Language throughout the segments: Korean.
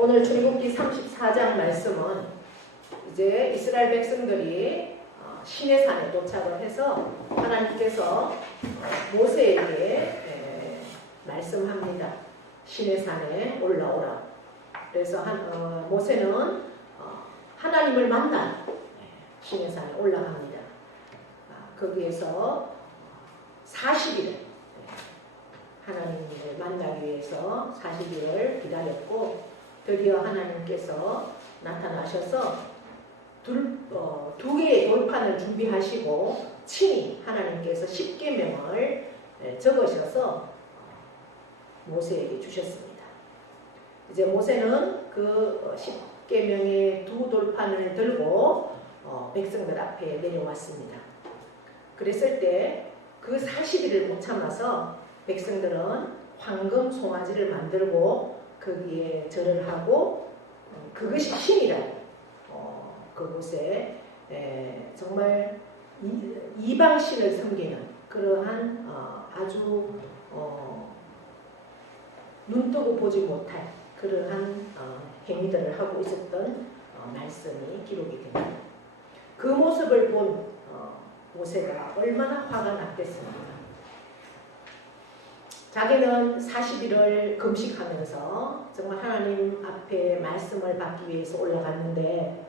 오늘 출애굽기 34장 말씀은 이제 이스라엘 백성들이 시내산에 도착을 해서 하나님께서 모세에게 말씀합니다. 시내산에 올라오라. 그래서 모세는 하나님을 만나 시내산에 올라갑니다. 거기에서 40일을 하나님을 만나기 위해서 40일을 기다렸고 드디어 하나님께서 나타나셔서 두 개의 돌판을 준비하시고 친히 하나님께서 10계명을 적으셔서 모세에게 주셨습니다. 이제 모세는 그 10계명의 두 돌판을 들고 백성들 앞에 내려왔습니다. 그랬을 때 그 40일을 못 참아서 백성들은 황금 송아지를 만들고 거기에 절을 하고 그것이 신이라고 그곳에 정말 이방신을 섬기는 그러한 아주 눈뜨고 보지 못할 그러한 행위들을 하고 있었던 말씀이 기록이 됩니다. 그 모습을 본 모세가 얼마나 화가 났겠습니까? 자기는 40일을 금식하면서 정말 하나님 앞에 말씀을 받기 위해서 올라갔는데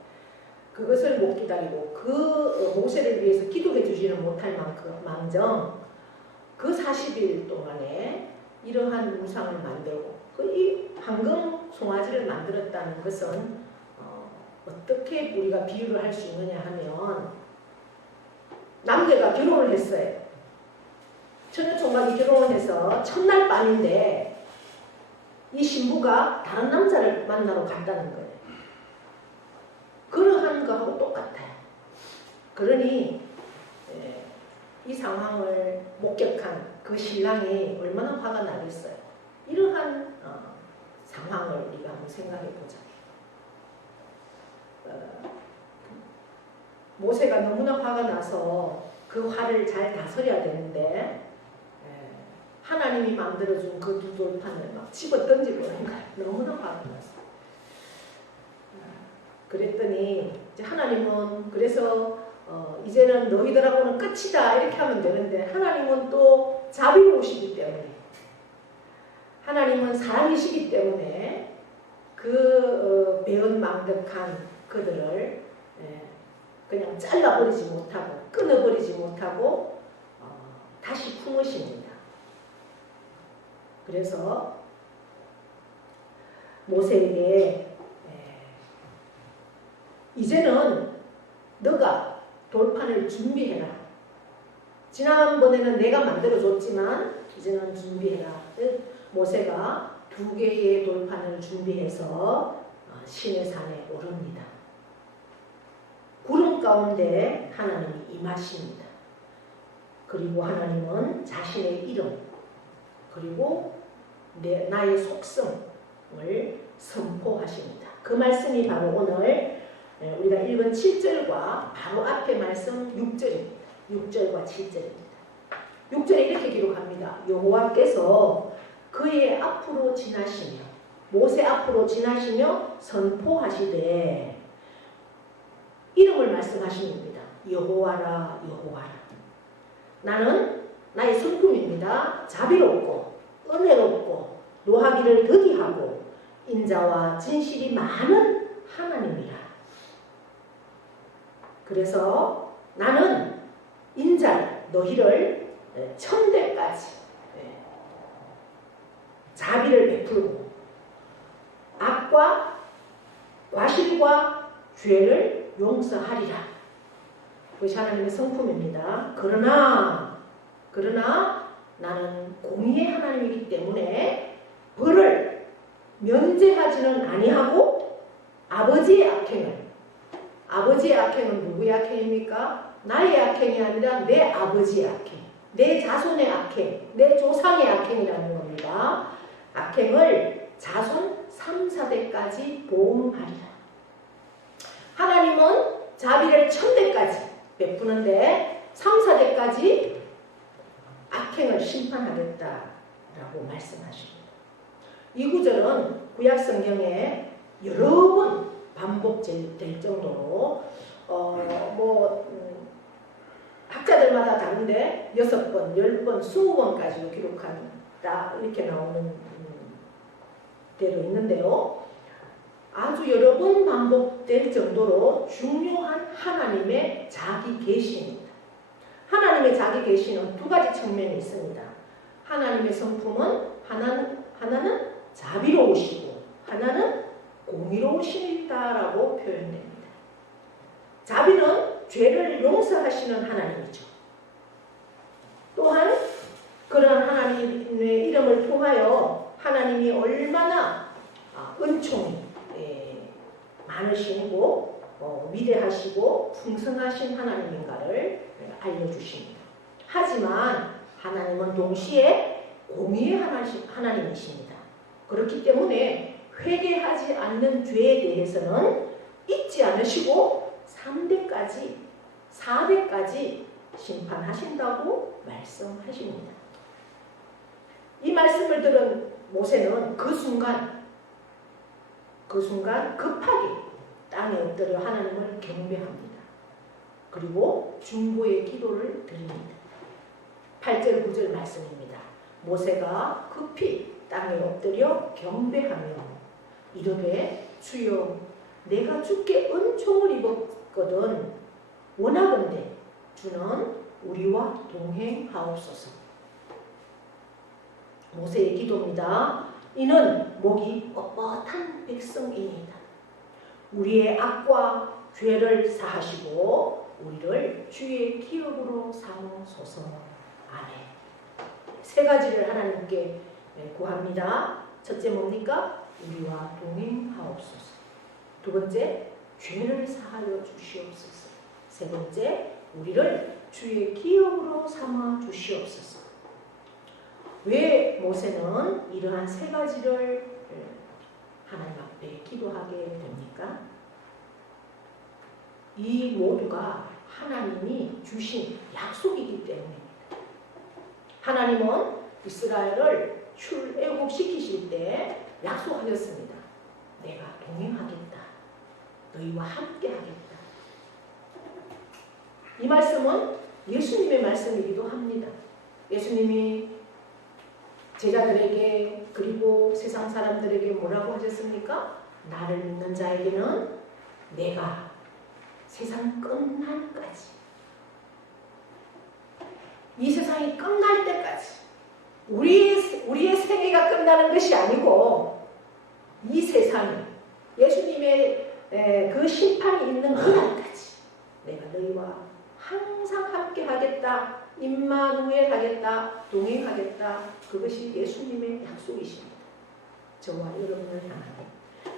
그것을 못 기다리고 그 모세를 위해서 기도해 주지는 못할 망정 그 40일 동안에 이러한 우상을 만들고 이 황금 송아지를 만들었다는 것은 어떻게 우리가 비유를 할 수 있느냐 하면 남자가 결혼을 했어요. 처녀총각이 결혼을 해서 첫날 밤인데 이 신부가 다른 남자를 만나러 갔다는 거예요. 그러한 거하고 똑같아요. 그러니 이 상황을 목격한 그 신랑이 얼마나 화가 나겠어요. 이러한 상황을 우리가 한번 생각해 보자. 모세가 너무나 화가 나서 그 화를 잘 다스려야 되는데 하나님이 만들어준 그 두 돌판을 막 집어 던지고 있는 거예요. 너무나 화가 났어요. 그랬더니 이제 하나님은 그래서 이제는 너희들하고는 끝이다 이렇게 하면 되는데 하나님은 또 자비로우시기 때문에 하나님은 사랑이시기 때문에 그 배은망덕한 그들을 그냥 잘라버리지 못하고 끊어버리지 못하고 다시 품으십니다. 그래서 모세에게 이제는 너가 돌판을 준비해라. 지난번에는 내가 만들어줬지만 이제는 준비해라. 모세가 2개의 돌판을 준비해서 시내산에 오릅니다. 구름 가운데 하나님이 임하십니다. 그리고 하나님은 자신의 이름 그리고 나의 속성을 선포하십니다. 그 말씀이 바로 오늘 우리가 읽은 7절과 바로 앞에 말씀 6절입니다. 6절과 7절입니다. 6절에 이렇게 기록합니다. 여호와께서 그의 앞으로 지나시며 모세 앞으로 지나시며 선포하시되 이름을 말씀하십니다. 여호와라 여호와라. 나는 나의 성품입니다. 자비롭고 은혜롭고 노하기를 더디하고 인자와 진실이 많은 하나님이라. 그래서 나는 인자 너희를 천대까지 자비를 베풀고 악과 과실과 죄를 용서하리라. 그것이 하나님의 성품입니다. 그러나 나는 공의의 하나님이기 때문에 벌을 면제하지는 아니하고 아버지의 악행은 누구의 악행입니까? 나의 악행이 아니라 내 아버지의 악행, 내 자손의 악행, 내 조상의 악행이라는 겁니다. 악행을 자손 3, 4대까지 보응하리라. 하나님은 자비를 1000대까지 베푸는데 3, 4대까지 악행을 심판하겠다라고 말씀하십니다. 이 구절은 구약 성경에 여러 번 반복될 정도로 학자들마다 다른데 6번, 10번, 20번까지도 기록한다 이렇게 나오는 대로 있는데요. 아주 여러 번 반복될 정도로 중요한 하나님의 자기 계시입니다. 하나님의 자기 계시는 두 가지 측면이 있습니다. 하나님의 성품은 하나는 자비로우시고 하나는 공의로우시다라고 표현됩니다. 자비는 죄를 용서하시는 하나님이죠. 또한 그런 하나님의 이름을 통하여 하나님이 얼마나 은총이 많으시고 위대하시고 풍성하신 하나님인가를 알려주십니다. 하지만 하나님은 동시에 공의의 하나님이십니다. 그렇기 때문에 회개하지 않는 죄에 대해서는 잊지 않으시고 3대까지 4대까지 심판하신다고 말씀하십니다. 이 말씀을 들은 모세는 그 순간 급하게 땅에 엎드려 하나님을 경배합니다. 그리고 중보의 기도를 드립니다. 8절 9절 말씀입니다. 모세가 급히 땅에 엎드려 경배하며 이르되 주여 내가 주께 은총을 입었거든 원하건대 주는 우리와 동행하옵소서. 모세의 기도입니다. 이는 목이 뻣뻣한 백성이니이다. 우리의 악과 죄를 사하시고 우리를 주의 기업으로 삼으소서. 아멘. 세 가지를 하나님께 구합니다. 첫째 뭡니까? 우리와 동행하옵소서. 두 번째, 죄를 사하여 주시옵소서. 세 번째, 우리를 주의 기업으로 삼아 주시옵소서. 왜 모세는 이러한 세 가지를 하나님 앞에 기도하게 됩니까? 이 모두가 하나님이 주신 약속이기 때문입니다. 하나님은 이스라엘을 출애굽시키실 때 약속하셨습니다. 내가 동행하겠다. 너희와 함께하겠다. 이 말씀은 예수님의 말씀이기도 합니다. 예수님이 제자들에게 그리고 세상 사람들에게 뭐라고 하셨습니까? 나를 믿는 자에게는 내가 세상 끝날까지 이 세상이 끝날 때까지 우리의 생애가 끝나는 것이 아니고 이 세상이 예수님의 그 심판이 있는 그날까지 내가 너희와 항상 함께 하겠다. 임마누엘 하겠다. 동행하겠다. 그것이 예수님의 약속이십니다. 저와 여러분을 향하여.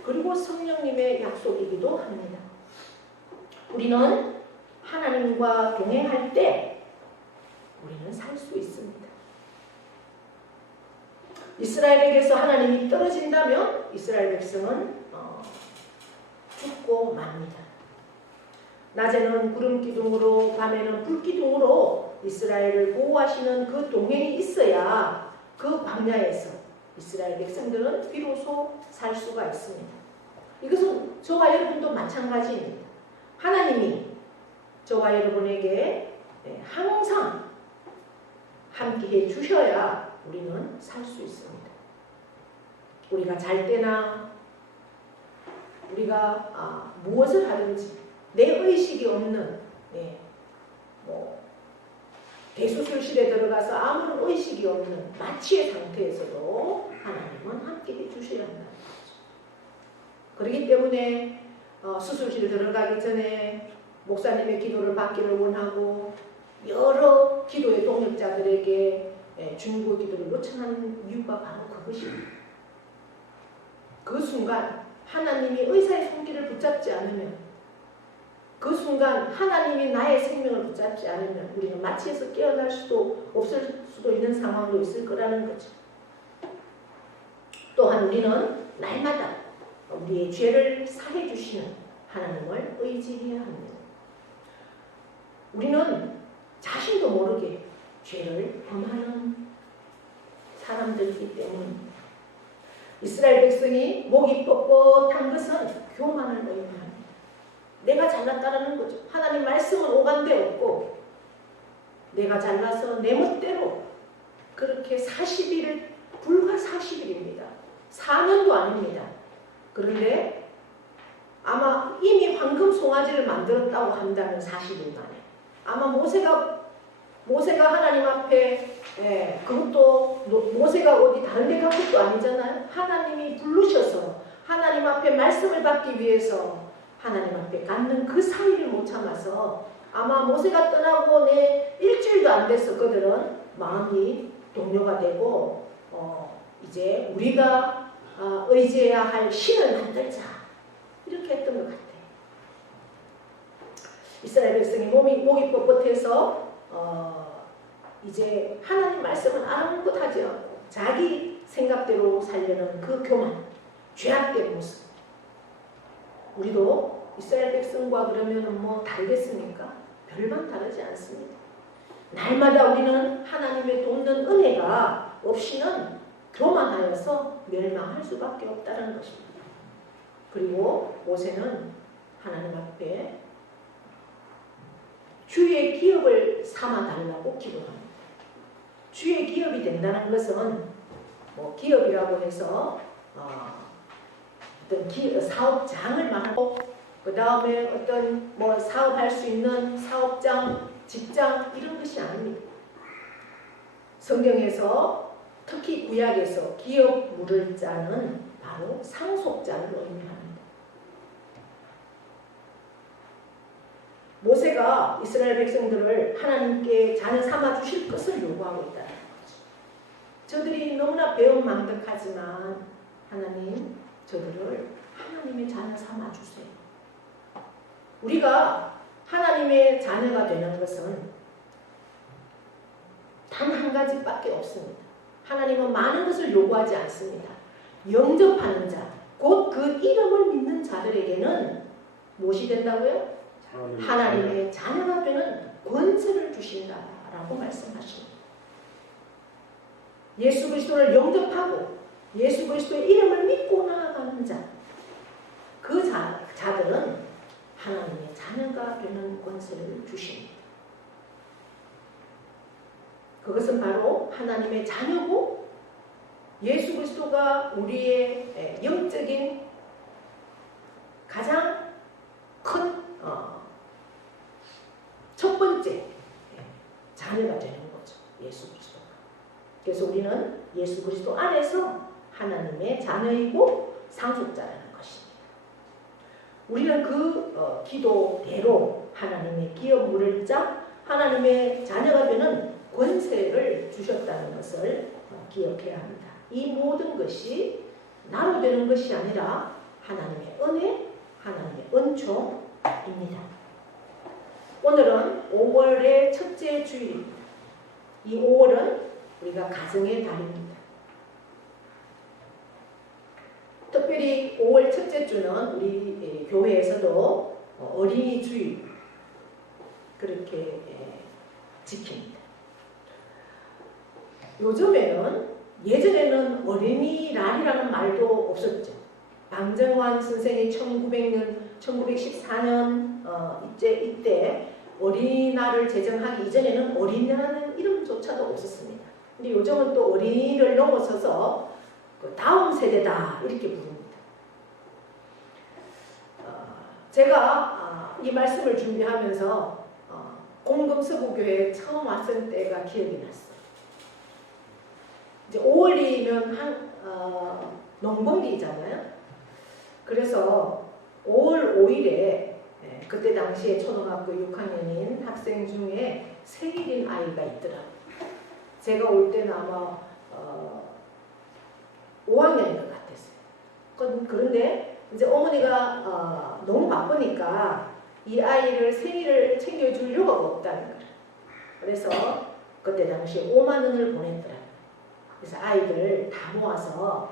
그리고 성령님의 약속이기도 합니다. 우리는 하나님과 동행할 때 우리는 살 수 있습니다. 이스라엘에게서 하나님이 떨어진다면 이스라엘 백성은 죽고 맙니다. 낮에는 구름 기둥으로 밤에는 불 기둥으로 이스라엘을 보호하시는 그 동행이 있어야 그 광야에서 이스라엘 백성들은 비로소 살 수가 있습니다. 이것은 저와 여러분도 마찬가지입니다. 하나님이 저와 여러분에게 항상 함께해 주셔야 우리는 살 수 있습니다. 우리가 잘 때나 우리가 무엇을 하든지 내 의식이 없는 대수술실에 들어가서 아무런 의식이 없는 마취의 상태에서도 하나님은 함께해 주셔야 한다는 거죠. 그렇기 때문에 수술실 들어가기 전에 목사님의 기도를 받기를 원하고 여러 기도의 동역자들에게 중보 기도를 요청하는 이유가 바로 그것입니다. 그 순간 하나님이 의사의 손길을 붙잡지 않으면 그 순간 하나님이 나의 생명을 붙잡지 않으면 우리는 마취에서 깨어날 수도 없을 수도 있는 상황도 있을 거라는 거죠. 또한 우리는 날마다 우리의 죄를 사해 주시는 하나님을 의지해야 합니다. 우리는 자신도 모르게 죄를 범하는 사람들이기 때문입니다. 이스라엘 백성이 목이 뻣뻣한 것은 교만을 의미합니다. 내가 잘났다라는 거죠. 하나님 말씀은 오간데 없고 내가 잘나서 내 멋대로 그렇게 40일을 불과 40일입니다. 4년도 아닙니다. 그런데 아마 이미 황금 송아지를 만들었다고 한다면 40일 만에 아마 모세가 하나님 앞에 그것도 모세가 어디 다른 데 간 것도 아니잖아요. 하나님이 부르셔서 하나님 앞에 말씀을 받기 위해서 하나님 앞에 갔는 그 사이를 못 참아서 아마 모세가 떠나고 내 일주일도 안 됐어. 그들은 마음이 동요가 되고 이제 우리가 의지해야 할 신을 만들자 이렇게 했던 것 같아요. 이스라엘 백성이 목이 뻣뻣해서 이제 하나님 말씀은 아무것도 하지 않고 자기 생각대로 살려는 그 교만, 죄악된 모습. 우리도 이스라엘 백성과 그러면 뭐 다르겠습니까? 별반 다르지 않습니다. 날마다 우리는 하나님의 돕는 은혜가 없이는 교만하여서 멸망할 수밖에 없다는 것입니다. 그리고 모세는 하나님 앞에 주의 기업을 삼아달라고 기도합니다. 주의 기업이 된다는 것은 뭐 기업이라고 해서 어떤 사업장을 말하고 그 다음에 어떤 뭐 사업할 수 있는 사업장, 직장 이런 것이 아닙니다. 성경에서 특히 구약에서 기업 물을 자는 바로 상속자를 의미합니다. 모세가 이스라엘 백성들을 하나님께 자녀 삼아 주실 것을 요구하고 있다는 거죠. 저들이 너무나 배은망덕하지만 하나님 저들을 하나님의 자녀 삼아 주세요. 우리가 하나님의 자녀가 되는 것은 단 한 가지밖에 없습니다. 하나님은 많은 것을 요구하지 않습니다. 영접하는 자, 곧 그 이름을 믿는 자들에게는 무엇이 된다고요? 하나님의 자녀가 되는 권세를 주신다라고 말씀하십니다. 예수 그리스도를 영접하고 예수 그리스도의 이름을 믿고 나아가는 자, 그 자들은 하나님의 자녀가 되는 권세를 주십니다. 그것은 바로 하나님의 자녀고 예수 그리스도가 우리의 영적인 가장 큰 첫 번째 자녀가 되는 거죠. 예수 그리스도가. 그래서 우리는 예수 그리스도 안에서 하나님의 자녀이고 상속자라는 것입니다. 우리는 그 기도대로 하나님의 기업 물을 자 하나님의 자녀가 되는 권세를 주셨다는 것을 기억해야 합니다. 이 모든 것이 나로 되는 것이 아니라 하나님의 은혜, 하나님의 은총입니다. 오늘은 5월의 첫째 주일입니다. 이 5월은 우리가 가정의 달입니다. 특별히 5월 첫째 주는 우리 교회에서도 어린이 주일 그렇게 지킵니다. 요즘에는 예전에는 어린이날이라는 말도 없었죠. 방정환 선생이 1914년 이때 어린이날을 제정하기 이전에는 어린이라는 이름조차도 없었습니다. 근데 요즘은 또 어린이를 넘어서서 그 다음 세대다 이렇게 부릅니다. 제가 이 말씀을 준비하면서 공금서구교회에 처음 왔을 때가 기억이 났어요. 이제 5월이면 농번기잖아요. 그래서 5월 5일에 그때 당시에 초등학교 6학년인 학생 중에 생일인 아이가 있더라고요. 제가 올 때는 아마 5학년인 것 같았어요. 그런데 이제 어머니가 너무 바쁘니까 이 아이를 생일을 챙겨줄 여유가 없다는 거예요. 그래서 그때 당시에 5만 원을 보냈더라고요. 그래서 아이들 다 모아서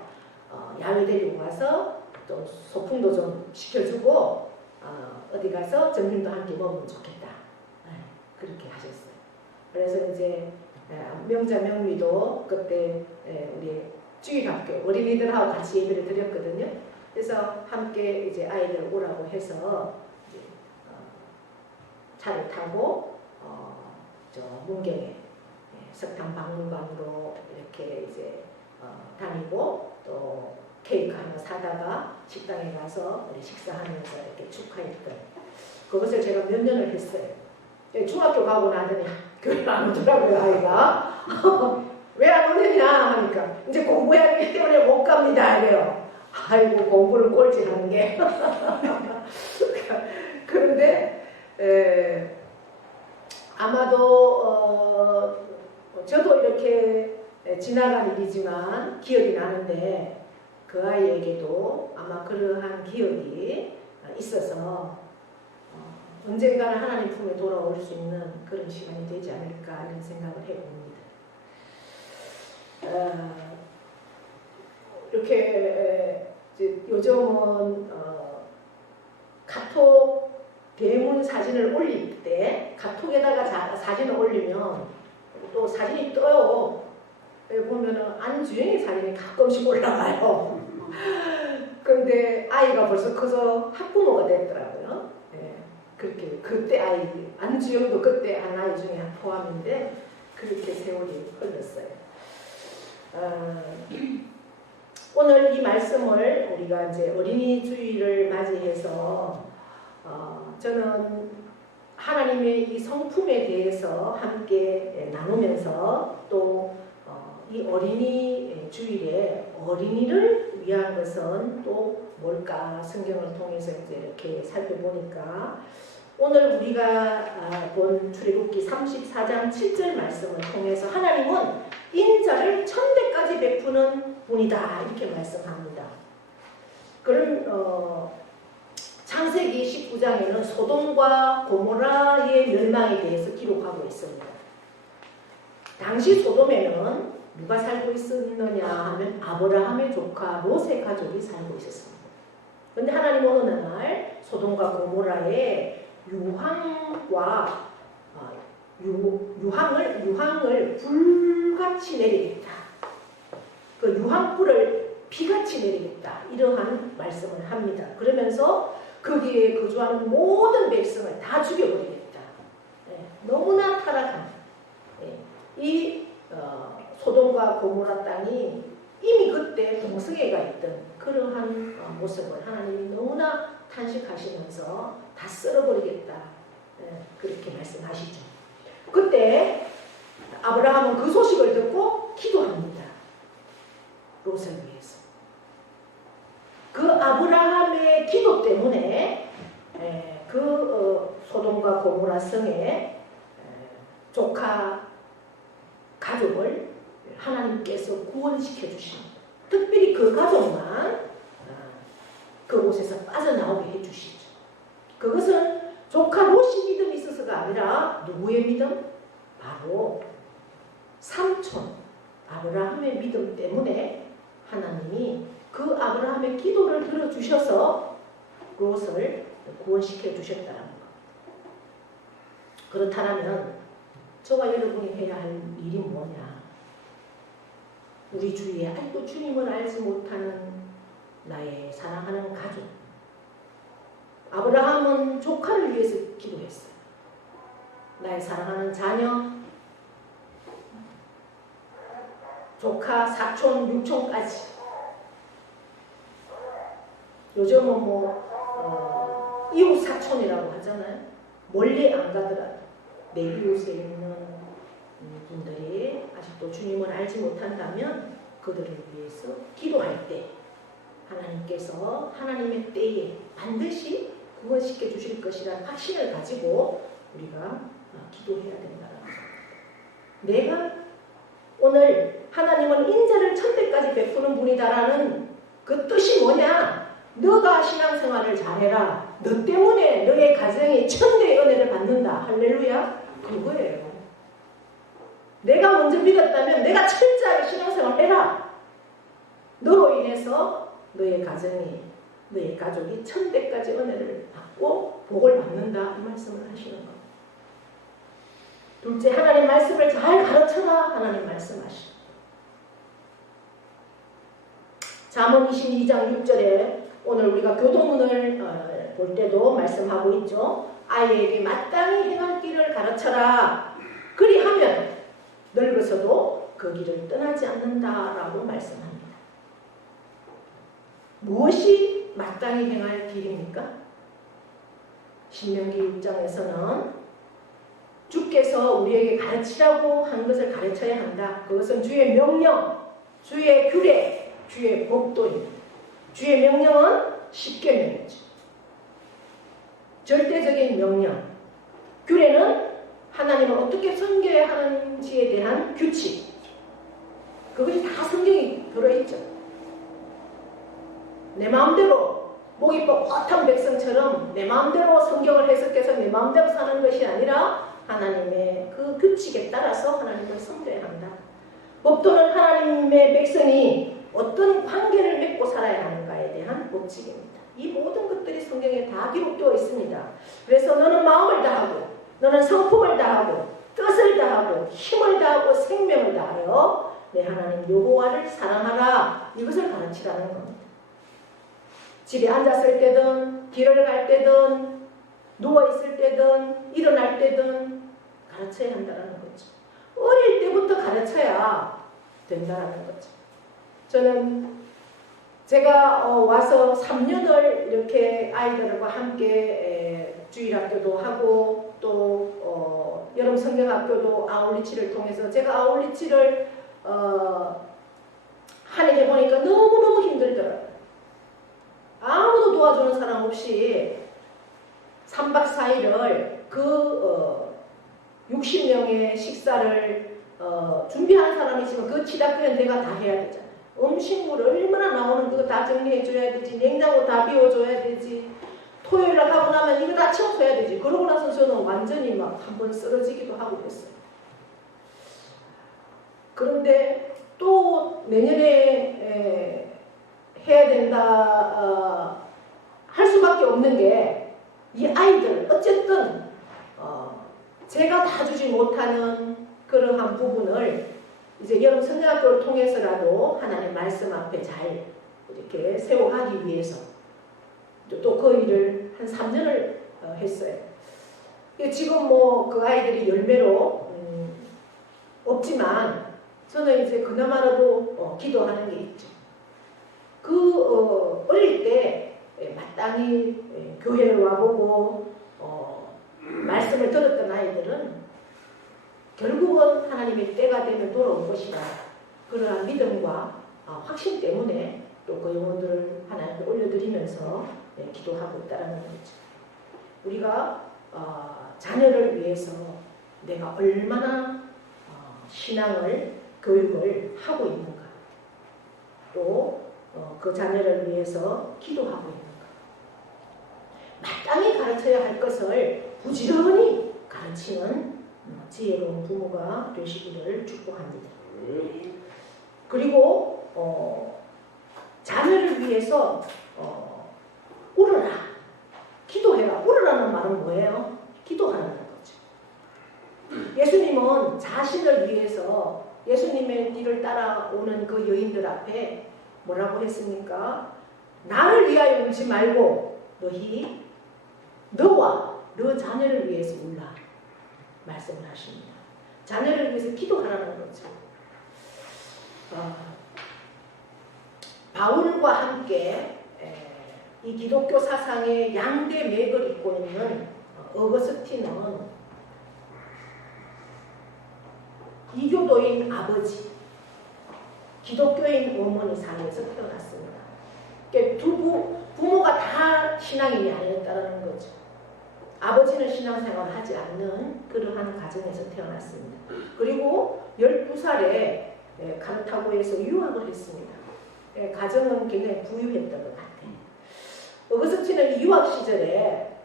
야외 데리고 가서 또 소풍도 좀 시켜주고 어디 가서 점심도 함께 먹으면 좋겠다. 그렇게 하셨어요. 그래서 이제 명자 명미도 그때 우리 주일학교 어린이들하고 같이 예배를 드렸거든요. 그래서 함께 이제 아이들 오라고 해서 이제 차를 타고 저 문경에 석탄박물관으로 이렇게 이제 다니고 또 케이크 하나 사다가 식당에 가서 우리 식사하면서 이렇게 축하했던 그것을 제가 몇 년을 했어요. 중학교 가고 나더니 교회를 안 오더라고요, 아이가. 왜 안 오느냐 하니까 이제 공부해야 하기 때문에 못 갑니다 이래요. 아이고 공부를 꼴찌하는 게. 그런데 아마도 저도 이렇게 지나간 일이지만 기억이 나는데 그 아이에게도 아마 그러한 기억이 있어서 언젠가는 하나님 품에 돌아올 수 있는 그런 시간이 되지 않을까 이런 생각을 해봅니다. 이렇게 요즘은 카톡 대문 사진을 올릴 때 카톡에다가 사진을 올리면 또 사진이 떠요. 보면은 안주영의 사진이 가끔씩 올라가요. 그런데 아이가 벌써 커서 학부모가 됐더라고요. 네, 그렇게 그때 아이 안주영도 그때 한 아이 중에 포함인데 그렇게 세월이 흘렀어요. 오늘 이 말씀을 우리가 이제 어린이 주일을 맞이해서 저는 하나님의 이 성품에 대해서 함께 나누면서 또 이 어린이 주일에 어린이를 위한 것은 또 뭘까 성경을 통해서 이제 이렇게 살펴보니까 오늘 우리가 본 출애굽기 34장 7절 말씀을 통해서 하나님은 인자를 천대까지 베푸는 분이다 이렇게 말씀합니다. 그럼 창세기 19장에는 소돔과 고모라의 멸망에 대해서 기록하고 있습니다. 당시 소돔에는 누가 살고 있었느냐 하면 아브라함의 조카 롯의 가족이 살고 있었습니다. 그런데 하나님은 어느 날 소돔과 고모라의 유황과 유황을 불같이 내리겠다. 그 유황불을 비같이 내리겠다. 이러한 말씀을 합니다. 그러면서 거기에 거주하는 모든 백성을 다 죽여버리겠다. 너무나 타락한 이 소돔과 고모라 땅이 이미 그때 동성애가 있던 그러한 모습을 하나님이 너무나 탄식하시면서 다 쓸어버리겠다. 그렇게 말씀하시죠. 그때 아브라함은 그 소식을 듣고 기도합니다. 롯을 위해서. 그 아브라함의 기도 때문에 소돔과 고모라 성의 조카 가족을 하나님께서 구원시켜 주십니다. 특별히 그 가족만 그곳에서 빠져나오게 해주시죠. 그것은 조카 롯이 믿음이 있어서가 아니라 누구의 믿음? 바로 삼촌 아브라함의 믿음 때문에 하나님이 그 아브라함의 기도를 들어주셔서 롯을 구원시켜 주셨다는 것. 그렇다면 저와 여러분이 해야 할 일이 뭐냐? 우리 주위에 아직도 주님을 알지 못하는 나의 사랑하는 가족. 아브라함은 조카를 위해서 기도했어요. 나의 사랑하는 자녀, 조카, 사촌, 육촌까지. 요즘은 이웃 사촌이라고 하잖아요. 멀리 안 가더라도 내 이웃에 있는 분들이 아직도 주님을 알지 못한다면 그들을 위해서 기도할 때 하나님께서 하나님의 때에 반드시 구원시켜 주실 것이라는 확신을 가지고 우리가 기도해야 된다는 것. 내가 오늘 하나님은 인자를 천대까지 베푸는 분이다라는 그 뜻이 뭐냐? 너가 신앙생활을 잘해라. 너 때문에 너의 가정이 천대의 은혜를 받는다. 할렐루야. 그거예요. 내가 먼저 믿었다면 내가 철저하게 신앙생활 해라. 너로 인해서 너의 가정이, 너의 가족이 천대까지 은혜를 받고 복을 받는다. 이 말씀을 하시는 겁니다. 둘째, 하나님 말씀을 잘 가르쳐라. 하나님 말씀하시죠. 잠언 22장 6절에 오늘 우리가 교동문을 볼 때도 말씀하고 있죠. 아이에게 마땅히 행할 길을 가르쳐라. 그리하면 늙어서도 그 길을 떠나지 않는다라고 말씀합니다. 무엇이 마땅히 행할 길입니까? 신명기 6장에서는 주께서 우리에게 가르치라고 한 것을 가르쳐야 한다. 그것은 주의 명령, 주의 규례, 주의 법도입니다. 주의 명령은 십계명이죠. 절대적인 명령. 규례는 하나님을 어떻게 섬겨야 하는지에 대한 규칙. 그것이 다 성경이 들어있죠. 내 마음대로 목이 뻣뻣한 백성처럼 내 마음대로 성경을 해석해서 내 마음대로 사는 것이 아니라 하나님의 그 규칙에 따라서 하나님을 섬겨야 한다. 법도는 하나님의 백성이 어떤 관계를 맺고 살아야 하는가에 대한 법칙입니다. 이 모든 것들이 성경에 다 기록되어 있습니다. 그래서 너는 마음을 다하고 너는 성품을 다하고 뜻을 다하고 힘을 다하고 생명을 다하여 내 하나님 여호와를 사랑하라. 이것을 가르치라는 겁니다. 집에 앉았을 때든 길을 갈 때든 누워있을 때든 일어날 때든 가르쳐야 한다는 거죠. 어릴 때부터 가르쳐야 된다는 거죠. 저는 제가 와서 3년을 이렇게 아이들과 함께 주일학교도 하고 또 여름 성경학교도 아울리치를 통해서 제가 아울리치를 한 해 해보니까 너무너무 힘들더라고요. 아무도 도와주는 사람 없이 3박 4일을 그 60명의 식사를 준비한 사람이 있으면 그 치닫기는 내가 다 해야 되잖아요. 음식물 얼마나 나오는 그거 다 정리해줘야 되지. 냉장고 다 비워줘야 되지. 토요일날 하고 나면 이거 다 청소해야 되지. 그러고 나서 저는 완전히 막 한번 쓰러지기도 하고 그랬어요. 그런데 또 내년에 해야 된다 할 수밖에 없는 게 이 아이들 어쨌든 제가 다 주지 못하는 그러한 부분을 이제 여름 성경학교를 통해서라도 하나님 말씀 앞에 잘 이렇게 세워가기 위해서 또 그 일을 한 3년을 했어요. 지금 뭐 그 아이들이 열매로 없지만 저는 이제 그나마라도 기도하는 게 있죠. 어릴 때 마땅히 교회를 와보고 말씀을 들었던 아이들은 결국은 하나님의 때가 되면 돌아올 것이다. 그러한 믿음과 확신 때문에 또 그 영혼들을 하나님께 올려드리면서 기도하고 있다는 거죠. 우리가 자녀를 위해서 내가 얼마나 신앙을 교육을 하고 있는가, 또 그 자녀를 위해서 기도하고 있는가, 마땅히 가르쳐야 할 것을 부지런히 가르치는 지혜로운 부모가 되시기를 축복합니다. 그리고 자녀를 위해서 울어라, 기도해라. 울어라는 말은 뭐예요? 기도하라는 거죠. 예수님은 자신을 위해서 예수님의 뒤를 따라오는 그 여인들 앞에 뭐라고 했습니까? 나를 위하여 울지 말고 너와 너 자녀를 위해서 울라 말씀을 하십니다. 자녀를 위해서 기도하라는 거죠. 바울과 함께 이 기독교 사상의 양대 맥을 잇고 있는 어거스틴은 이교도인 아버지, 기독교인 어머니 사이에서 태어났습니다. 그러니까 부모가 다 신앙인이 아니었다는 거죠. 아버지는 신앙생활을 하지 않는 그러한 가정에서 태어났습니다. 그리고 12살에 카르타고에서 유학을 했습니다. 가정은 굉장히 부유했던 것 같아요. 어거스틴은 유학 시절에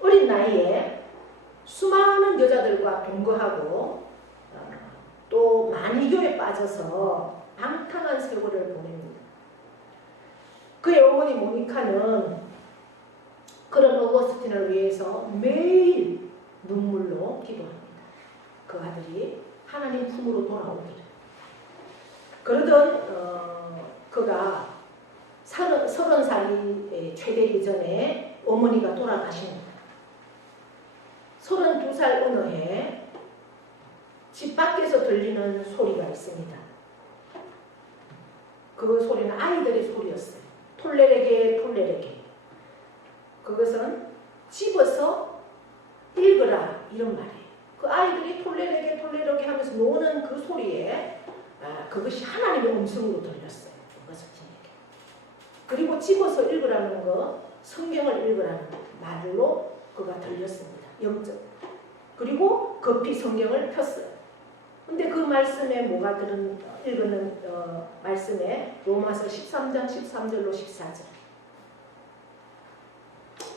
어린 나이에 수많은 여자들과 동거하고 또 만이교에 빠져서 방탕한 세월을 보냅니다. 그의 어머니 모니카는 그런 어거스틴을 위해서 매일 눈물로 기도합니다. 그 아들이 하나님 품으로 돌아오기를. 그러던 그가 서른 살이 최되기 전에 어머니가 돌아가십니다. 32살 어느 해 집 밖에서 들리는 소리가 있습니다. 그 소리는 아이들의 소리였어요. 톨레레게 톨레레게. 그것은 집어서 읽으라 이런 말이에요. 그 아이들이 톨레레게 톨레레게 하면서 노는 그 소리에 그것이 하나님의 음성으로 들렸어요. 그리고 집어서 읽으라는 거, 성경을 읽으라는 말로 그가 들렸습니다. 영적. 그리고 급히 성경을 폈어요. 근데 그 말씀에 뭐가 읽는 말씀에 로마서 13장 13절로 14절.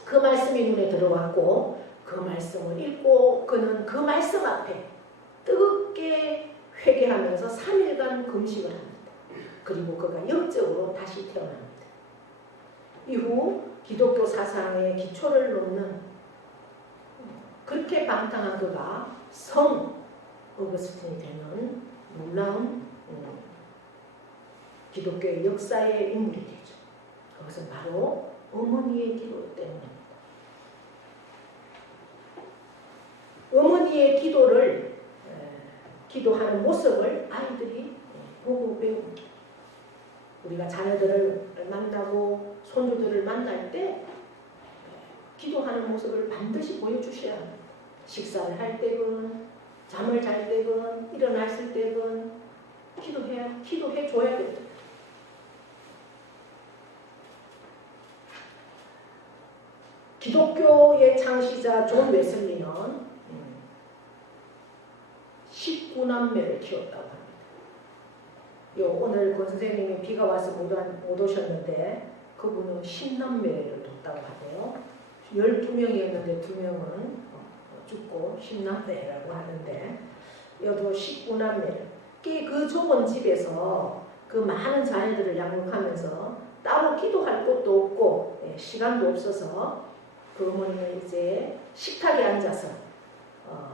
그 말씀이 눈에 들어왔고 그 말씀을 읽고 그는 그 말씀 앞에 뜨겁게 회개하면서 3일간 금식을 합니다. 그리고 그가 영적으로 다시 태어납니다. 이후 기독교 사상의 기초를 놓는 그렇게 방탕한 그가 성 어거스틴이 되는 놀라운 기독교의 역사의 인물이 되죠. 그것은 바로 어머니의 기도 때문입니다. 어머니의 기도를 기도하는 모습을 아이들이 보고 배웁니다. 우리가 자녀들을 만나고 손주들을 만날 때 기도하는 모습을 반드시 보여주셔야 합니다. 식사를 할 때건 잠을 잘 때건 일어났을 때건 기도해 줘야 됩니다. 기독교의 창시자 존 웨슬리는 19남매를 키웠다고 합니다. 오늘 권 선생님이 비가 와서 못 오셨는데 그분은 10남매를 뒀다고 하고요. 12명이었는데 2명은 죽고 10남매라고 하는데 여도 19남매를 그 좁은 집에서 그 많은 자녀들을 양육하면서 따로 기도할 곳도 없고 시간도 없어서 그 어머니는 이제 식탁에 앉아서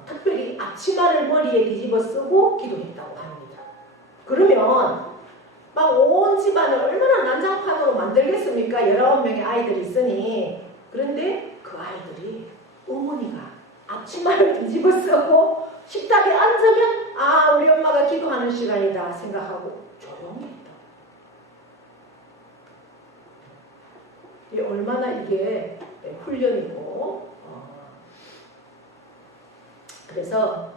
특별히 앞치마를 머리에 뒤집어 쓰고 기도했다고 합니다. 그러면 막 온 집안을 얼마나 난장판으로 만들겠습니까? 19명의 아이들이 있으니. 그런데 그 아이들이 어머니가 앞치마를 뒤집어 쓰고 식탁에 앉으면 우리 엄마가 기도하는 시간이다 생각하고 조용히 했다. 얼마나 이게 훈련이고 그래서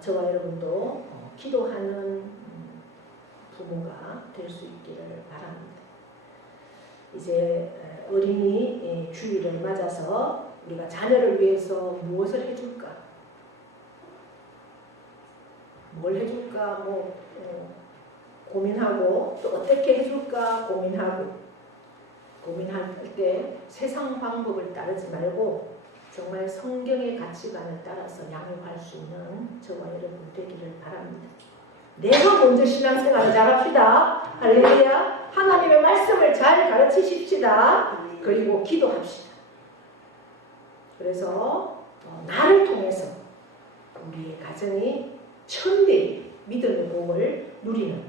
저와 여러분도 기도하는 부모가 될 수 있기를 바랍니다. 이제 어린이 주일을 맞아서 우리가 자녀를 위해서 무엇을 해줄까? 뭘 해줄까? 고민하고 또 어떻게 해줄까? 고민할 때 세상 방법을 따르지 말고 정말 성경의 가치관을 따라서 양육할 수 있는 저와 여러분 되기를 바랍니다. 내가 먼저 신앙생활을 잘합시다. 할렐루야. 하나님의 말씀을 잘 가르치십시다. 그리고 기도합시다. 그래서 나를 통해서 우리의 가정이 천대의 믿음의 복을 누리는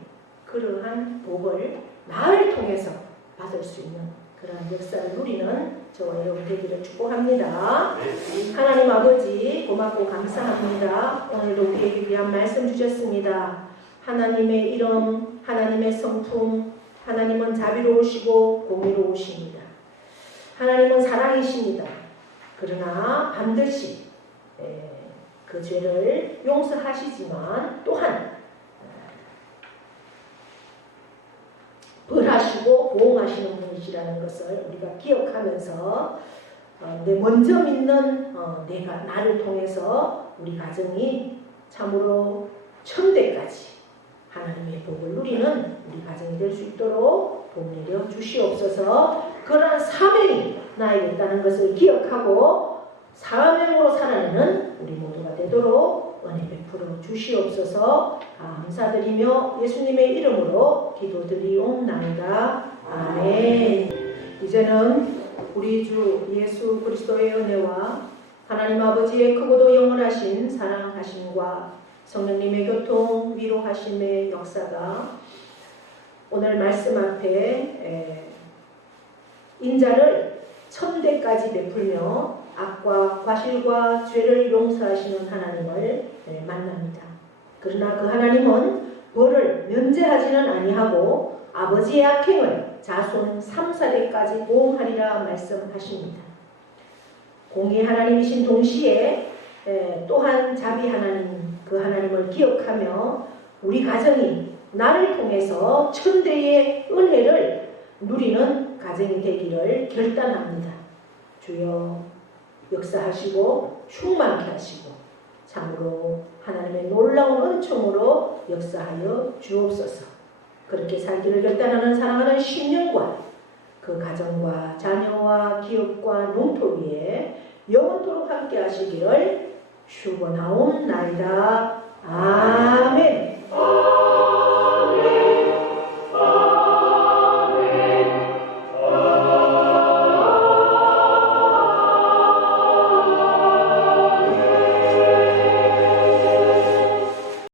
그러한 복을 나를 통해서 받을 수 있는 그런 역사를 누리는 저와 여러분 되기를 축복합니다. 하나님 아버지 고맙고 감사합니다. 오늘도 우리에게 귀한 말씀 주셨습니다. 하나님의 이름, 하나님의 성품, 하나님은 자비로우시고 공의로우십니다. 하나님은 사랑이십니다. 그러나 반드시 그 죄를 용서하시지만 또한 벌하시고 보호하시는 분이시라는 것을 우리가 기억하면서 내 먼저 믿는 내가 나를 통해서 우리 가정이 참으로 천대까지 하나님의 복을 누리는 우리 가정이 될 수 있도록 복 내려 주시옵소서. 그러한 사명이 나에게 있다는 것을 기억하고 사명으로 살아내는 우리 모두가 되도록 은혜 베풀어 주시옵소서. 감사드리며 예수님의 이름으로 기도드리옵나이다. 아멘. 이제는 우리 주 예수 그리스도의 은혜와 하나님 아버지의 크고도 영원하신 사랑하심과 성령님의 교통 위로하심의 역사가 오늘 말씀 앞에 인자를 천대까지 베풀며 악과 과실과 죄를 용서하시는 하나님을 만납니다. 그러나 그 하나님은 벌을 면제하지는 아니하고 아버지의 악행을 자손 3, 4대까지 보응하리라 말씀하십니다. 공의 하나님이신 동시에 또한 자비 하나님, 그 하나님을 기억하며 우리 가정이 나를 통해서 천대의 은혜를 누리는 가정이 되기를 결단합니다. 주여 역사하시고 충만케 하시고 참으로 하나님의 놀라운 은총으로 역사하여 주옵소서. 그렇게 살기를 결단하는 사랑하는 신령과 그 가정과 자녀와 기업과 농토 위에 영원토록 함께 하시기를 축원하옵나이다. 아멘.